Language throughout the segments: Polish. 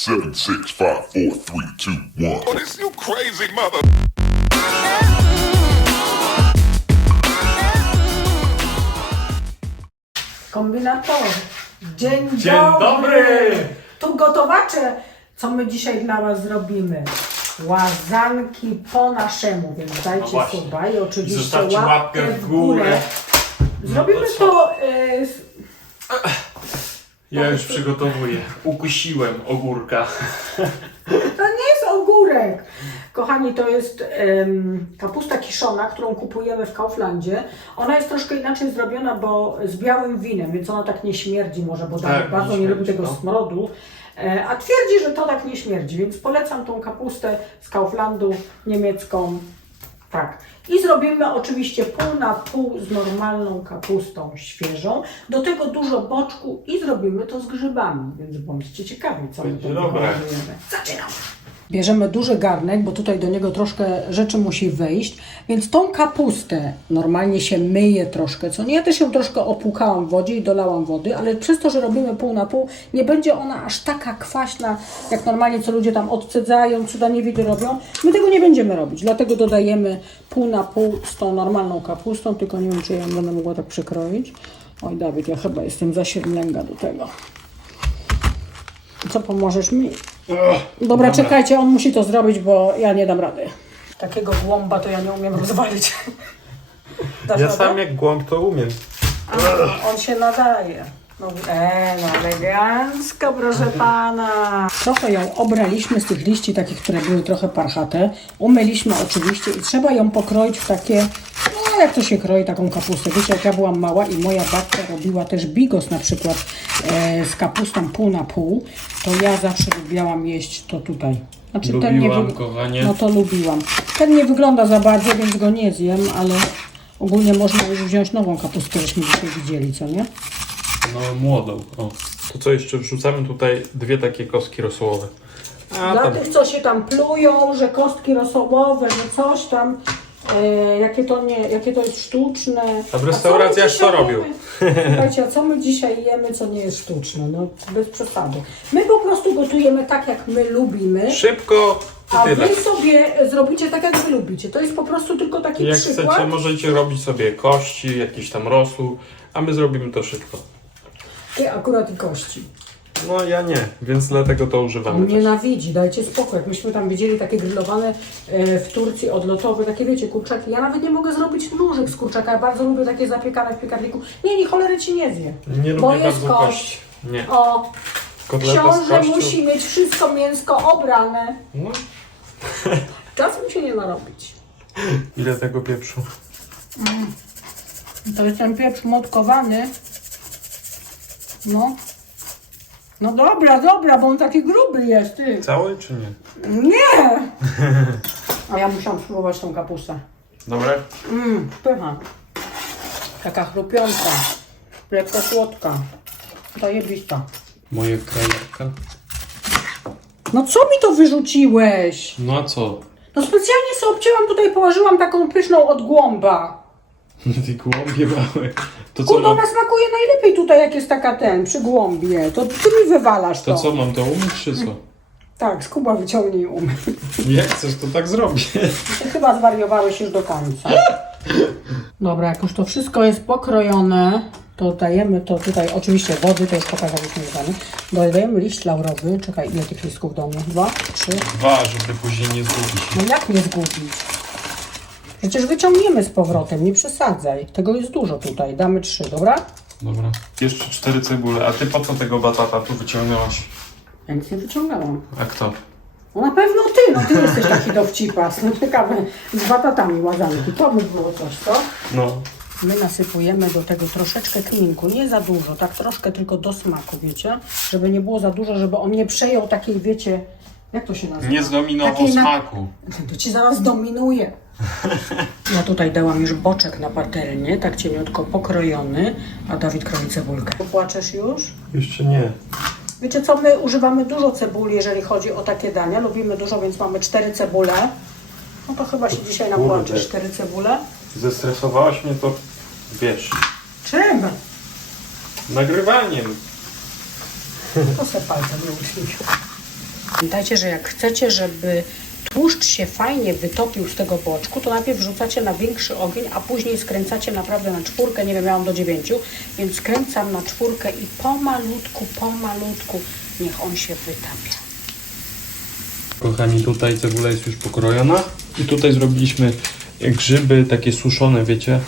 seven, six, five, four, three, two, one. Oh, this you crazy mother. Kombinator. Dzień, Dzień dobry! Tu gotowacze. Co my dzisiaj dla Was zrobimy? Łazanki po naszemu, więc dajcie No suba i oczywiście Zostawcie łapkę, w w górę. górę. Zrobimy No to to z- Ja już przygotowuję. Ukusiłem ogórka. To nie jest ogórek. Kochani, to jest em, kapusta kiszona, którą kupujemy w Kauflandzie. Ona jest troszkę inaczej zrobiona, bo z białym winem, więc ona tak nie śmierdzi może, bo Tak, bardzo nie nie lubi śmierdzi, tego no. smrodu. E, A twierdzi, że to tak nie śmierdzi, więc polecam tą kapustę z Kauflandu niemiecką. Tak. I zrobimy oczywiście pół na pół z normalną kapustą świeżą. Do tego dużo boczku i zrobimy to z grzybami, więc bądźcie ciekawi, co my Będzie dobre. wykonujemy. Zaczynamy! Bierzemy duży garnek, bo tutaj do niego troszkę rzeczy musi wejść, więc tą kapustę normalnie się myje troszkę, co nie? Ja też ją troszkę opłukałam w wodzie i dolałam wody, ale przez to, że robimy pół na pół, nie będzie ona aż taka kwaśna, jak normalnie co ludzie tam odcedzają, cuda niewidy robią. My tego nie będziemy robić, dlatego dodajemy pół na pół z tą normalną kapustą, tylko nie wiem, czy ja ją będę mogła tak przykroić. Oj Dawid, ja chyba jestem za siedmlęga do tego. Co pomożesz mi? Dobra, czekajcie, on musi to zrobić, bo ja nie dam rady. Takiego głąba to ja nie umiem rozwalić. Dasz Ja radę? sam jak głąb to umiem. On się nadaje. No, e, no elegancko, proszę pana. Trochę ją obraliśmy z tych liści, takich, które były trochę parchate. Umyliśmy oczywiście i trzeba ją pokroić w takie, no jak to się kroi taką kapustę. Wiecie, jak ja byłam mała i moja babcia robiła też bigos na przykład e, z kapustą pół na pół, to ja zawsze lubiłam jeść to tutaj. Znaczy, Lubiłam, wy- kochanie. No to lubiłam. Ten nie wygląda za bardzo, więc go nie zjem, ale ogólnie można już wziąć nową kapustę, żeśmy dzisiaj widzieli, co nie? No młodą. O. To co jeszcze wrzucamy tutaj dwie takie kostki rosołowe. A Dla tam tych, co się tam plują, że kostki rosołowe, że coś tam, e, jakie, to nie, jakie to jest sztuczne. A w co restauracjach my dzisiaj to robią? Jemy? Słuchajcie, a co my dzisiaj jemy, co nie jest sztuczne? No bez przesady. My po prostu gotujemy tak, jak my lubimy, szybko a i tyle. wy sobie zrobicie tak, jak wy lubicie. To jest po prostu tylko taki Jak przykład. chcecie, możecie robić sobie kości, jakiś tam rosół, a my zrobimy to szybko. Ty akurat i kości. No ja nie, więc dlatego to używamy. też. Nienawidzi, dajcie spokój. Jak myśmy tam widzieli takie grillowane e, w Turcji odlotowe, takie wiecie, kurczaki. Ja nawet nie mogę zrobić nóżek z kurczaka. Ja bardzo lubię takie zapiekane w piekarniku. Nie, nie, cholery ci nie zje. Nie Bo lubię jest bardzo kość. Nie. O, Kotleta z książę kością. musi mieć wszystko mięsko obrane. No, Czasem się nie narobić. ile tego pieprzu? To jest ten pieprz motkowany. No. No dobra, dobra, bo on taki gruby jest, ty. Cały czy nie? Nie! A ja musiałam spróbować tą kapustę. Dobre? Mmm, pycha. Taka chrupiąca, lekko słodka. Zajebista. Moje krajówka. No co mi to wyrzuciłeś? No a co? No specjalnie sobie obcięłam tutaj, położyłam taką pyszną od głąba. Ty głąbie małe. To co, Kurde, mam, ona smakuje najlepiej tutaj, jak jest taka ten, przy głąbie. To ty mi wywalasz to. to co, mam to umyć czy co? Tak, skuba wyciągnij um. Jak chcesz, to tak zrobię. Ty chyba zwariowałeś już do końca. Dobra, jak już to wszystko jest pokrojone, to dajemy to tutaj, oczywiście wody, to już pokazaliśmy zdanie. Dodajemy liść laurowy. Czekaj, ile tych listków do mnie? Dwa? Trzy? Dwa, żeby później nie zgubić. No jak nie zgubić? Przecież wyciągniemy z powrotem, nie przesadzaj. Tego jest dużo tutaj, damy trzy, dobra? Dobra. Jeszcze cztery cebule. A ty po co tego batata tu wyciągnęłaś? Ja nic nie wyciągałam. A kto? No na pewno ty, no ty jesteś taki dowcipas. No ciekawe, z batatami łazanki. To by było coś, co? No. My nasypujemy do tego troszeczkę kminku, nie za dużo, tak troszkę tylko do smaku, wiecie? Żeby nie było za dużo, żeby on nie przejął takiej, wiecie, jak to się nazywa? Nie zdominował Takiej na- smaku. To ci zaraz dominuje. Ja tutaj dałam już boczek na patelnię, tak cieniutko pokrojony, a Dawid kroi cebulkę. Płaczesz już? Jeszcze nie. Wiecie co, my używamy dużo cebuli, jeżeli chodzi o takie dania. Lubimy dużo, więc mamy cztery cebule. No to chyba się dzisiaj napłaczesz, Kurde. cztery cebule. Zestresowałaś mnie to, wiesz, Czym? nagrywaniem. To se palcem nie uśmiech. Pamiętajcie, że jak chcecie, żeby tłuszcz się fajnie wytopił z tego boczku, to najpierw wrzucacie na większy ogień, a później skręcacie naprawdę na czwórkę, nie wiem, miałam do dziewięciu, więc skręcam na czwórkę i pomalutku, pomalutku niech on się wytapia. Kochani, tutaj cebula jest już pokrojona i tutaj zrobiliśmy grzyby takie suszone, wiecie.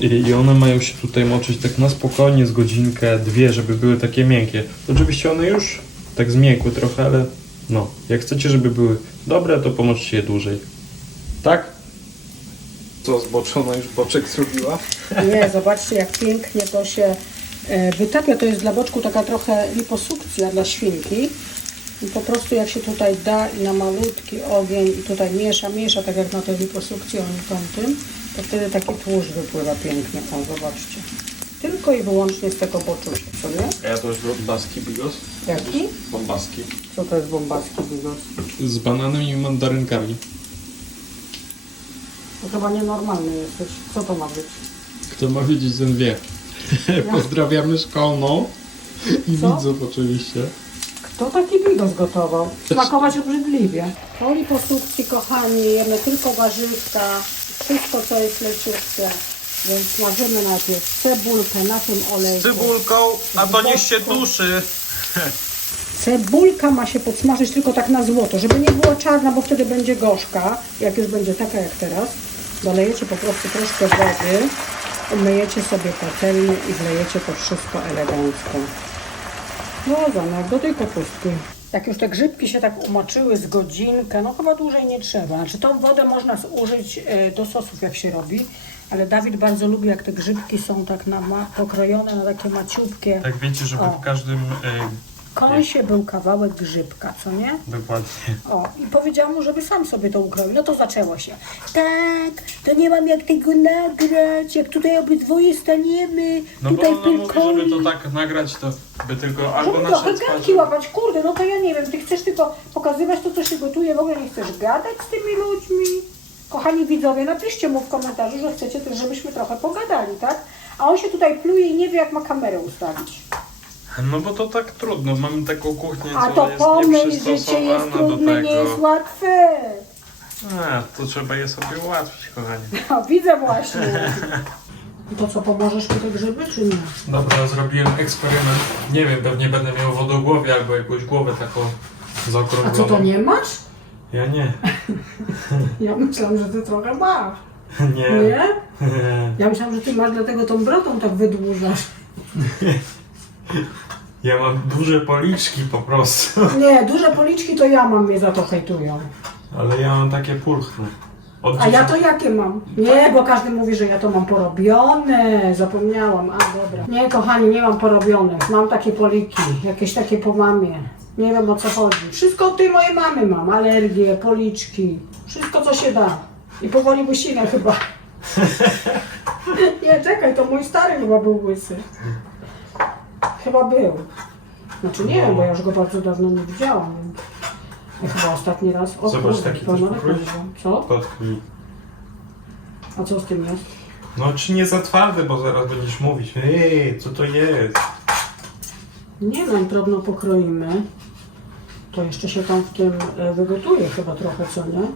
I one mają się tutaj moczyć tak na spokojnie z godzinkę, dwie, żeby były takie miękkie. Oczywiście one już tak zmiękły trochę, ale no, jak chcecie, żeby były dobre, to pomoczcie je dłużej. Tak? Co, zboczona już boczek zrobiła? Nie, zobaczcie jak pięknie to się e, wytapia. To jest dla boczku taka trochę liposukcja dla świnki. I po prostu jak się tutaj da i na malutki ogień i tutaj miesza, miesza, tak jak na tej liposukcji oni tą tym, to wtedy taki tłuszcz wypływa pięknie. O, zobaczcie. Tylko i wyłącznie z tego boczusia, co nie? Ja to już bombaski bigos. Jaki? Bombaski. Co to jest bombaski bigos? Z bananem i mandarynkami. To chyba nienormalny jesteś. Co to ma być? Kto ma wiedzieć, ten wie. Pozdrawiamy szkolną i Co? widzów oczywiście. Kto taki bigos gotował? Smakować obrzydliwie. Po liposukcji, kochani, jemy tylko warzywka, wszystko co jest leciutkie. Więc smażymy najpierw cebulkę na tym olejku. Cybulką, a to niech się tuszy. Cebulka ma się podsmażyć tylko tak na złoto, żeby nie była czarna, bo wtedy będzie gorzka, jak już będzie taka jak teraz. Dolejecie po prostu troszkę wody, umyjecie sobie patelnię i wlejecie to wszystko elegancko. No zamek do tej kapustki. Jak już te grzybki się tak umoczyły z godzinkę, no chyba dłużej nie trzeba. Znaczy tą wodę można zużyć e, do sosów jak się robi, ale Dawid bardzo lubi jak te grzybki są tak na ma- pokrojone na takie maciubkie. Tak wiecie, żeby O. w każdym... Y, Kąsie był kawałek grzybka, co nie? dokładnie. O, i powiedziałam mu, żeby sam sobie to ukroił. No to zaczęło się. Tak, to nie mam jak tego nagrać, jak tutaj obydwoje staniemy, No tutaj bo ona mówi, pylkoli. żeby to tak nagrać, to by tylko albo Żeby nasze trochę twarze... łapać, kurde, no to ja nie wiem, ty chcesz tylko pokazywać to, co się gotuje, w ogóle nie chcesz gadać z tymi ludźmi. Kochani widzowie, napiszcie mu w komentarzu, że chcecie też, żebyśmy trochę pogadali, tak? A on się tutaj pluje i nie wie, jak ma kamerę ustawić. No bo to tak trudno, mamy taką kuchnię, A co to jest pomyśl, życie nieprzystosowana jest trudne, nie tego. jest łatwe. A, to trzeba je sobie ułatwić, kochanie. No, widzę właśnie. I to co, pomożesz mi te grzyby, czy nie? Dobra, zrobiłem eksperyment. Nie wiem, pewnie będę miał wodogłowie albo jakąś głowę taką A zaokrągloną. co, to nie masz? Ja nie. Ja myślałam, że ty trochę masz. Nie. Nie? Ja myślałam, że ty masz, dlatego tą brodą tak wydłużasz. Ja mam duże policzki po prostu. Nie, duże policzki to ja mam, mnie za to hejtują. Ale ja mam takie pulchne. Od A ja dzieci- to jakie mam? Nie, bo każdy mówi, że ja to mam porobione. Zapomniałam. A, dobra. Nie, kochani, nie mam porobionych. Mam takie poliki, jakieś takie po mamie. Nie wiem o co chodzi. Wszystko od tej mojej mamy mam. Alergie, policzki. Wszystko co się da. I powoli łysinę chyba. Nie, czekaj, to mój stary chyba był łysy. Chyba był. Znaczy nie wiem, bo ja już go bardzo dawno nie widziałam. Ja chyba ostatni raz... O, Zobacz, kurde, taki też pokrój. Co? Dotknij. A co z tym jest? No czy nie za twarde, bo zaraz będziesz mówić, ej, co to jest? Nie wiem, drobno pokroimy. To jeszcze się tam w tym e, wygotuje chyba trochę, co nie?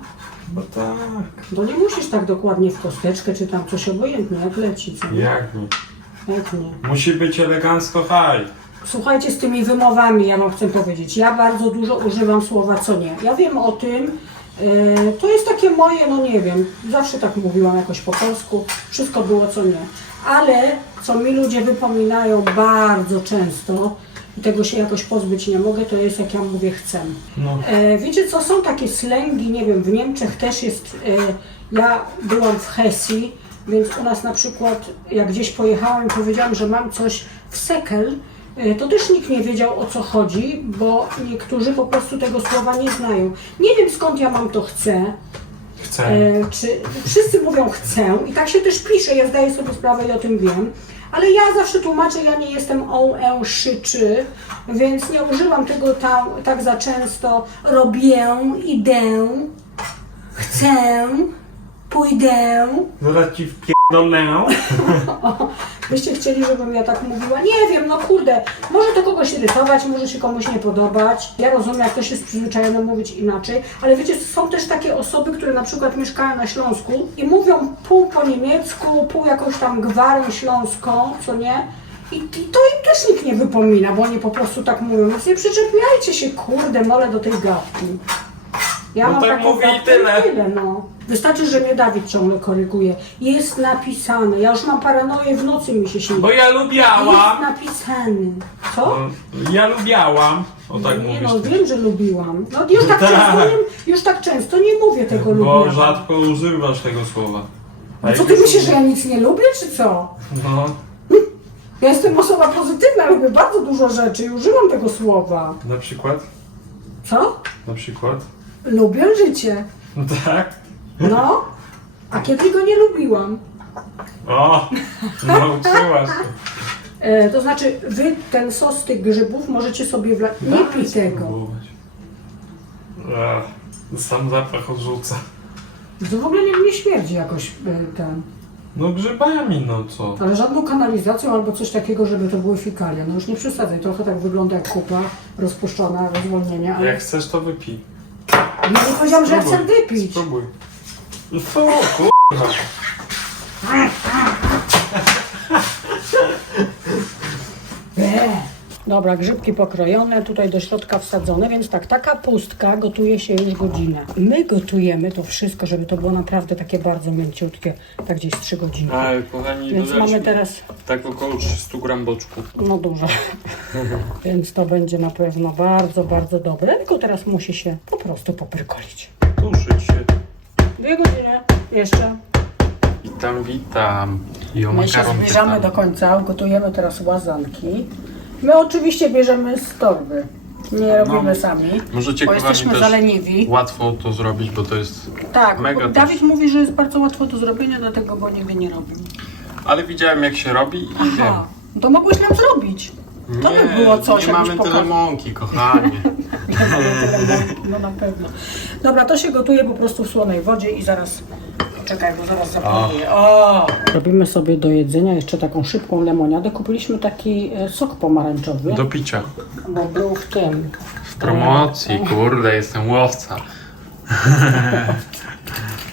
Bo tak. To nie musisz tak dokładnie w kosteczkę, czy tam coś obojętnie, jak leci, co nie? Jak nie? Jak nie? Musi być elegancko haj. Słuchajcie, z tymi wymowami ja wam chcę powiedzieć. Ja bardzo dużo używam słowa co nie. Ja wiem o tym, e, to jest takie moje, no nie wiem, zawsze tak mówiłam jakoś po polsku, wszystko było co nie. Ale co mi ludzie wypominają bardzo często tego się jakoś pozbyć nie mogę, to jest jak ja mówię chcę. No. E, wiecie co, są takie slęgi, nie wiem, w Niemczech też jest, e, ja byłam w Hesji, więc u nas na przykład, jak gdzieś pojechałam i powiedziałam, że mam coś w Sekel, e, to też nikt nie wiedział o co chodzi, bo niektórzy po prostu tego słowa nie znają. Nie wiem skąd ja mam to chcę, Chcę. E, czy wszyscy mówią chcę i tak się też pisze, ja zdaję sobie sprawę i o tym wiem, ale ja zawsze tłumaczę, ja nie jestem on, e, więc nie używam tego tam, tak za często. Robię, idę, chcę, pójdę. Zaraz ci wpierdolę. Byście chcieli, żebym ja tak mówiła? Nie wiem, no kurde, może to kogoś irytować, może się komuś nie podobać. Ja rozumiem, jak ktoś jest przyzwyczajony mówić inaczej, ale wiecie, są też takie osoby, które na przykład mieszkają na Śląsku i mówią pół po niemiecku, pół jakąś tam gwarą śląską, co nie? I, I to im też nikt nie wypomina, bo oni po prostu tak mówią. Więc nie przyczepiajcie się, kurde, mole do tej gadki. Ja No mam tak taką mówi i gadkę tyle. no. Wystarczy, że mnie Dawid ciągle koryguje. Jest napisane. Ja już mam paranoję, w nocy mi się śni. Bo ja Jest lubiałam. napisany. Co? Ja lubiałam. O tak nie mówisz. no, ty. wiem, że lubiłam. No już tak, Tak. często nie, już tak często nie mówię tego Bo lubiłam. rzadko używasz tego słowa. A No co jak ty myślisz, że ja nic nie lubię, czy co? No, Ja jestem osoba pozytywna, lubię bardzo dużo rzeczy i używam tego słowa. na przykład? Co? Na przykład? Lubię życie. No tak. No. A kiedy go nie lubiłam? O, nauczyłaś. E, to znaczy, wy ten sos z tych grzybów możecie sobie wlać. Nie pij tego. Ech, Sam zapach odrzuca. To w ogóle nie, nie śmierdzi jakoś e, ten. No grzybami, no co? Ale żadną kanalizacją albo coś takiego, żeby to były fikalia. No już nie przesadzaj, trochę tak wygląda jak kupa rozpuszczona, rozwolnienia, ale Jak chcesz, to wypij. Ja nie powiedziałam, że ja chcę Spróbuj, wypić. Spróbuj. No co, kurwa. Be. Dobra, grzybki pokrojone, tutaj do środka wsadzone, więc tak, ta kapustka gotuje się już godzinę. My gotujemy to wszystko, żeby to było naprawdę takie bardzo mięciutkie, tak gdzieś 3 godziny. Ale kochani, Więc dodaliśmy mamy teraz tak około 300 gram boczku. No dużo. Więc to będzie na pewno bardzo, bardzo dobre. Tylko teraz musi się po prostu poprykodzić. Tuszyć się. Dwie godziny jeszcze. Witam, witam. I o My się makaron zbliżamy pytam. do końca. Gotujemy teraz łazanki. My oczywiście bierzemy z torby. Nie robimy No. sami. Możecie bo jesteśmy też zaleniwi. łatwo to zrobić, bo to jest Tak, mega bo też. Dawid mówi, że jest bardzo łatwo do zrobienia, dlatego go nigdy nie robił. Ale widziałem jak się robi i Aha, wiem. no to mogłeś nam zrobić. To by było coś, nie jakbyś mamy tyle pokazał. mąki, kochanie. No na pewno. Dobra, to się gotuje po prostu w słonej wodzie i zaraz. Czekaj, bo zaraz zapomnę. O! Robimy sobie do jedzenia jeszcze taką szybką lemoniadę. Kupiliśmy taki e, sok pomarańczowy, Do picia. bo był w tym. W promocji, kurde, jestem łowca.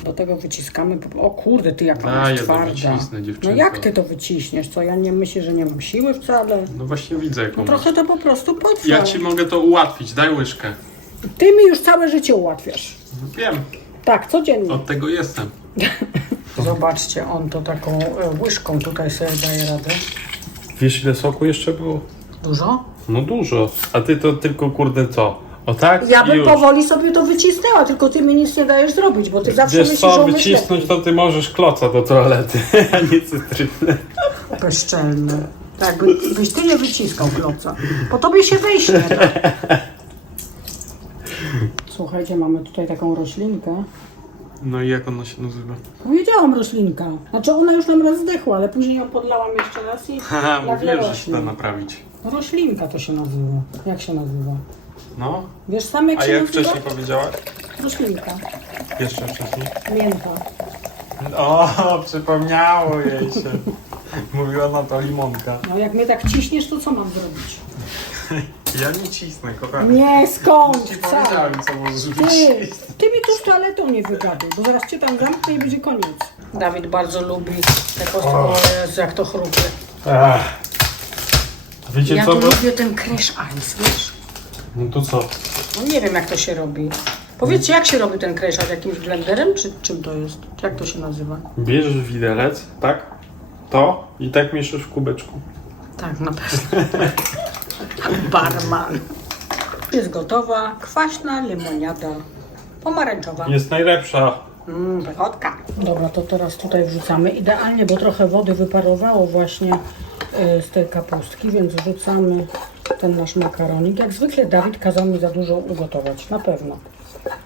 Do tego wyciskamy. O kurde, ty jaka ja to twarda. wycisnę, No jak ty to wyciśniesz? Co, ja nie myślę, że nie mam siły wcale. No właśnie widzę jaką masz. Trochę to po prostu potrwa. Ja ci mogę to ułatwić, daj łyżkę. Ty mi już całe życie ułatwiasz. Wiem, Tak, codziennie. od tego jestem. Zobaczcie, on to taką e, łyżką tutaj sobie daje radę. Wiesz ile soku jeszcze było? Dużo? No dużo. A ty to tylko kurde co? O tak? Ja I bym już. powoli sobie to wycisnęła, tylko ty mi nic nie dajesz zrobić, bo ty zawsze Wiesz myślisz, co, wycisnąć to ty możesz kloca do toalety, a nie cytrynę. Bezczelny. Tak, by, byś ty nie wyciskał kloca. Po tobie się nie da. Słuchajcie, mamy tutaj taką roślinkę. No i jak ona się nazywa? Powiedziałam roślinka. Znaczy ona już nam raz zdechła, ale później ją podlałam jeszcze raz i Haha, nagle mówiłem, że się rośnie. da naprawić. Roślinka to się nazywa. Jak się nazywa? No, Wiesz sam jak a się jak nazywa? wcześniej powiedziałaś? Roślinka. Jeszcze wcześniej. Mięta. O, przypomniało jej się. Mówiła na to limonka. No jak mnie tak ciśniesz, to co mam zrobić? Ja nie cisnę, kochanie. Nie, skąd? Ci powiedziałem, co możesz Ty, wycisnąć. ty mi tu z toaletą nie wygaduj, bo zaraz cię tam zamknę i będzie koniec. Dawid bardzo lubi te kostki, Jezu, jak to chrupie. Ach. Wiecie Ja co? tu Bo... lubię ten crash ice, wiesz? No to co? No nie wiem jak to się robi. Powiedzcie, jak się robi ten crash ice? Jakimś blenderem, czy czym to jest? Czy jak to się nazywa? Bierzesz widelec, tak? To i tak mieszasz w kubeczku. Tak, na pewno. Barman. Jest gotowa kwaśna lemoniada pomarańczowa. Jest najlepsza. Wychodka. Dobra, to teraz tutaj wrzucamy. Idealnie, bo trochę wody wyparowało właśnie y, z tej kapustki, więc wrzucamy ten nasz makaronik. Jak zwykle Dawid kazał mi za dużo ugotować, na pewno.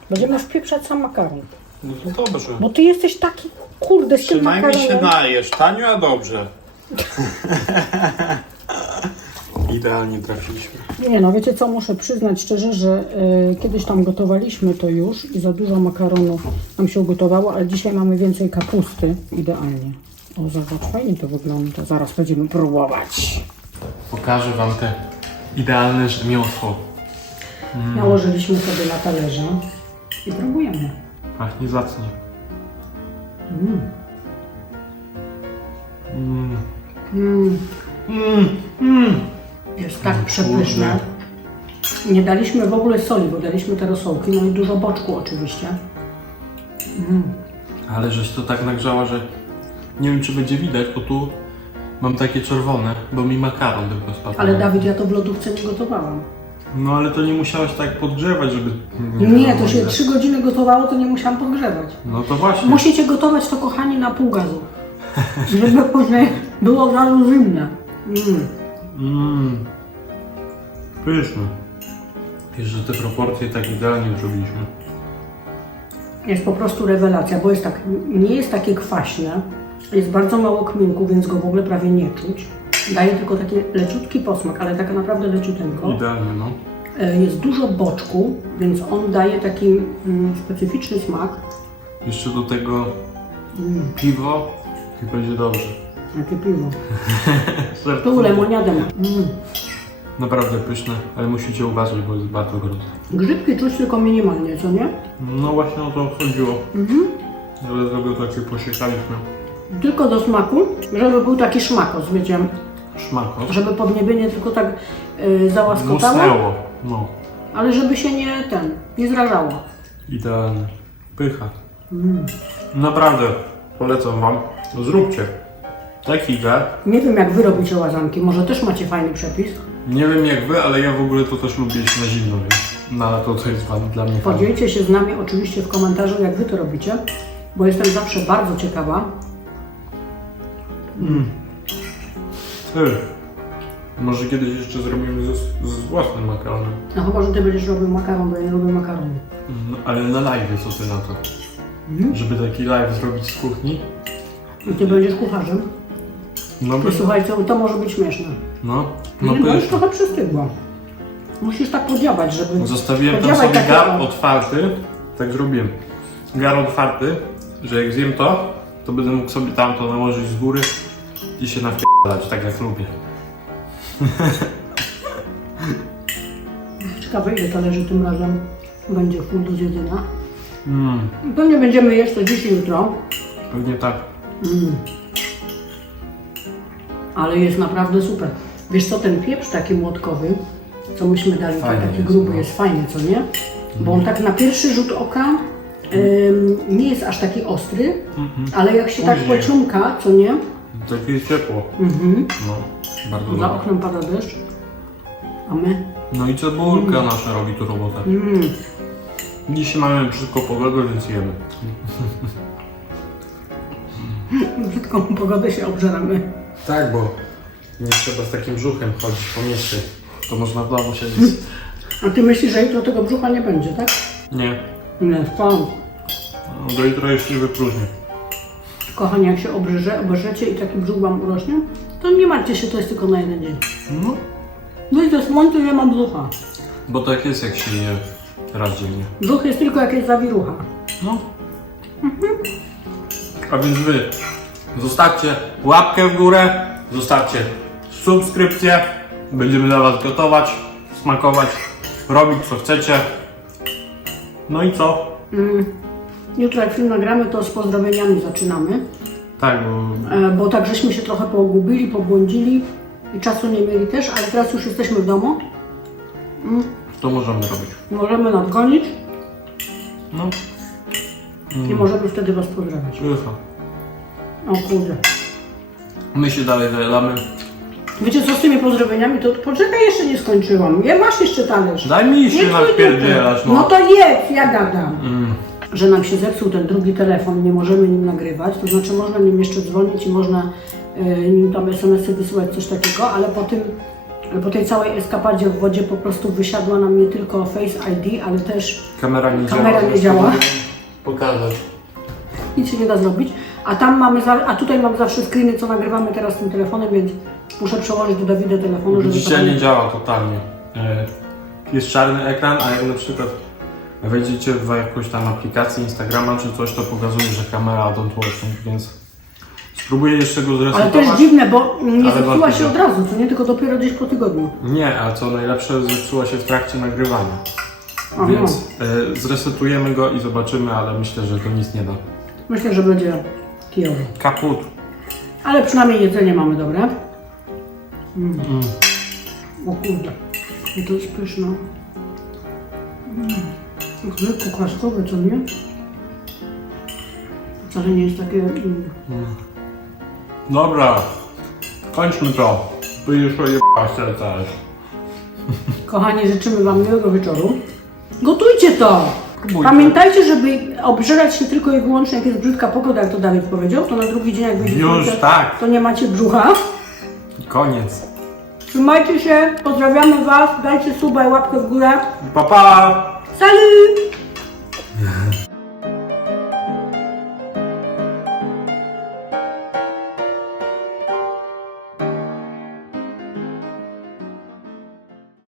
Będziemy wpieprzać sam makaron. No to dobrze. Bo ty jesteś taki, kurde, z tym Przynajmniej się najesz, tanio, a dobrze. Idealnie trafiliśmy. Nie no, wiecie co, muszę przyznać szczerze, że y, kiedyś tam gotowaliśmy to już i za dużo makaronu nam się ugotowało, ale dzisiaj mamy więcej kapusty, idealnie. O, zobacz, fajnie to wygląda. Zaraz będziemy próbować. Pokażę wam te idealne rzemiosło. Nałożyliśmy sobie na talerze i próbujemy. Pachnie zacnie. Mm. Mm. Mm. Mm. Jest tak przepyszne. Nie daliśmy w ogóle soli, bo daliśmy te rosołki, no i dużo boczku oczywiście. Mm. Ale żeś to tak nagrzała, że nie wiem czy będzie widać, bo tu mam takie czerwone, bo mi makaron tylko spadł. Ale Dawid, ja to w lodówce nie gotowałam. No ale to nie musiałeś tak podgrzewać, żeby... Nie, to było się widać. trzy godziny gotowało, to nie musiałam podgrzewać. No to właśnie. Musicie gotować to, kochani, na pół gazu. Żeby później było od razu zimne. Mm. Mmm. Pyszne. Wiesz, że te proporcje tak idealnie zrobiliśmy. Jest po prostu rewelacja, bo jest tak, nie jest takie kwaśne, jest bardzo mało kminku, więc go w ogóle prawie nie czuć. Daje tylko taki leciutki posmak, ale tak naprawdę leciuteńko. Idealnie, no. E, Jest dużo boczku, więc on daje taki mm, specyficzny smak. Jeszcze do tego Mm, piwo i będzie dobrze. Jakie piwo. Tu lemoniadę ma. Mm. Naprawdę pyszne, ale musicie uważać, bo jest bardzo gorące. Grzybki czuć tylko minimalnie, co nie? No właśnie o to chodziło. Mhm. Ale tego takie posiekaliśmy. Tylko do smaku, żeby był taki szmakos, wiecie, Szmako. żeby podniebienie tylko tak y, załaskotało, Musnęło. No. ale żeby się nie ten, nie zrażało. Idealnie. Pycha. Naprawdę polecam wam. Zróbcie. Technikę. Nie wiem jak wy robicie łazanki, może też macie fajny przepis. Nie wiem jak wy, ale ja w ogóle to też lubię jeść na zimno, więc na to to jest wam dla mnie fajne. Podzielcie się z nami oczywiście w komentarzu jak wy to robicie, bo jestem zawsze bardzo ciekawa. Ty. Może kiedyś jeszcze zrobimy z, z własnym makaronem. No chyba, że ty będziesz robił makaron, bo ja nie lubię makaronu. No, ale na live co ty na to? Mhm. Żeby taki live zrobić z kuchni? I ty będziesz kucharzem. No, Ty słuchajcie, to może być śmieszne. no, no nie, bo już pyszne. trochę przystygła. Musisz tak podziałać, żeby... Zostawiłem tam sobie takie- gar otwarty, tak zrobiłem. Gar otwarty, że jak zjem to, to będę mógł sobie tamto nałożyć z góry i się napierdalać, tak jak lubię. Ciekawe ile talerzy tym razem będzie full do zjedzenia. Mm, Pewnie będziemy jeść to dziś i jutro. pewnie tak. Mm. Ale jest naprawdę super. Wiesz co, ten pieprz taki młotkowy, co myśmy dali, Fajny taki jest, gruby no. jest fajny, co nie? Bo on tak na pierwszy rzut oka nie jest aż taki ostry, ale jak się tak Później. pociąka, co nie? Takie jest ciepło. Mhm. No, bardzo Za dobre. oknem pada deszcz, a my? No i cebulka nasza robi tu robotę. Mm. Dzisiaj mamy brzydką pogodę, więc jemy. Brzydką pogodę się obżeramy. Tak, bo nie trzeba z takim brzuchem chodzić po mieście. To można w domu siedzieć. A ty myślisz, że jutro tego brzucha nie będzie, tak? Nie, Nie, skąd? no, do jutra już nie wypróżnię. Kochani, jak się obrzeże, obrzecie i taki brzuch wam urośnie, to nie martwcie się, to jest tylko na jeden dzień. No, Wyjdę z słońca i nie mam brzucha. bo tak jest jak się je raz dziennie. Brzuch jest tylko jak jest zawirucha. No. A więc wy zostawcie łapkę w górę, zostawcie subskrypcję. Będziemy dla was gotować, smakować, robić co chcecie. No i co? Mm. Jutro jak film nagramy, to z pozdrowieniami zaczynamy. Tak, bo E, bo tak żeśmy się trochę pogubili, pobłądzili i czasu nie mieli też, ale teraz już jesteśmy w domu. to możemy robić. Możemy nadgonić No, i możemy wtedy was pozdrawiać. pycha. O kurde. My się dalej zajadamy. Wiecie co z tymi pozdrowieniami? To poczekaj, jeszcze nie skończyłam. Je, masz jeszcze talerz. Daj mi się Nie napierdzielać, no. no. to jedz, ja gadam. Mm. Że nam się zepsuł ten drugi telefon, nie możemy nim nagrywać, to znaczy można nim jeszcze dzwonić i można y, nim tam SMS-y wysyłać, coś takiego, ale po tym, po tej całej eskapadzie w wodzie po prostu wysiadła nam nie tylko Face ID, ale też Kamera nie Kamera działa. nie działa. Pokazać. nic się nie da zrobić. A tam mamy, za, a tutaj mam zawsze screeny, co nagrywamy teraz tym telefonem, więc muszę przełożyć do Dawida telefonu, żeby Dzisiaj to nie działa totalnie. E, Jest czarny ekran, a jak na przykład wejdziecie w jakąś tam aplikację Instagrama czy coś, to pokazuje, że kamera don't working, więc Próbuję jeszcze go Ale zresetować. też dziwne, bo nie Ale zepsuła bardzo się dobrze. od razu, co nie? Tylko dopiero gdzieś po tygodniu. Nie, a co najlepsze, zepsuła się w trakcie nagrywania. Aha. Więc y, zresetujemy go i zobaczymy, ale myślę, że to nic nie da. Myślę, że będzie kijowy. Kaput. Ale przynajmniej jedzenie mamy dobre. Mm. O kurde, i to jest pyszne. Mm. Lekko kwaskowe, co nie? Wcale nie jest takie... Mm. Dobra, kończmy to. Ty już ojebałaś serca. Kochani, życzymy Wam miłego wieczoru. Gotujcie to! Próbujcie. Pamiętajcie, żeby obżerać się tylko i wyłącznie, jak jest brzydka pogoda, jak to Dawid powiedział, to na drugi dzień, jak wyjdzie Już tak. to nie macie brzucha. Koniec. Trzymajcie się, pozdrawiamy Was, dajcie suba i łapkę w górę. Pa, pa! Salut!